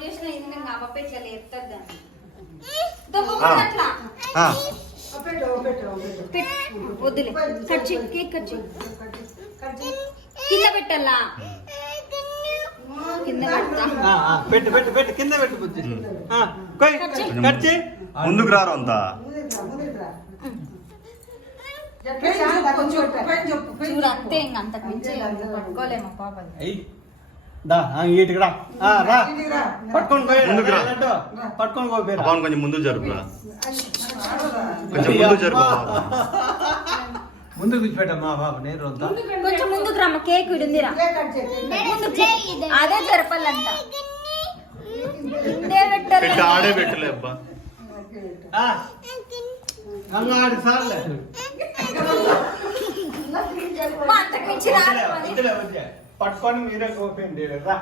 చేసిన ఇందంగా అమ్మ పెట్ల లేపుతుంది వద్దులే కట్ చేయి కేక్ కట్ చేయి కింద పెట్టాలా కింద పెట్టు పెట్టు పెట్టు కింద పెట్టు బుజ్జి కట్ చేయి ముందుకు రారు అంతా చూడు అంతే ఇంక అంతకు మించి పట్టుకోలేము పాపది పట్టుకొని ముందుకు రా. పట్టుకొని పోయి పవన్ కొంచెం ముందు జరుపురా కొంచెం ముందు జరుపు ముందు కూర్చోబెట్టమ్మా బాబు నేను అంతా కొంచెం ముందుకు రమ్మ కేక్ విడుందిరా అదే జరపాలంట ఇదే పెట్టాలి పెట్టి ఆడే పెట్టలే అబ్బా ఆడు సార్లే అంతకు మించి రాదు పట్టుకొని మీరే కోపండి రా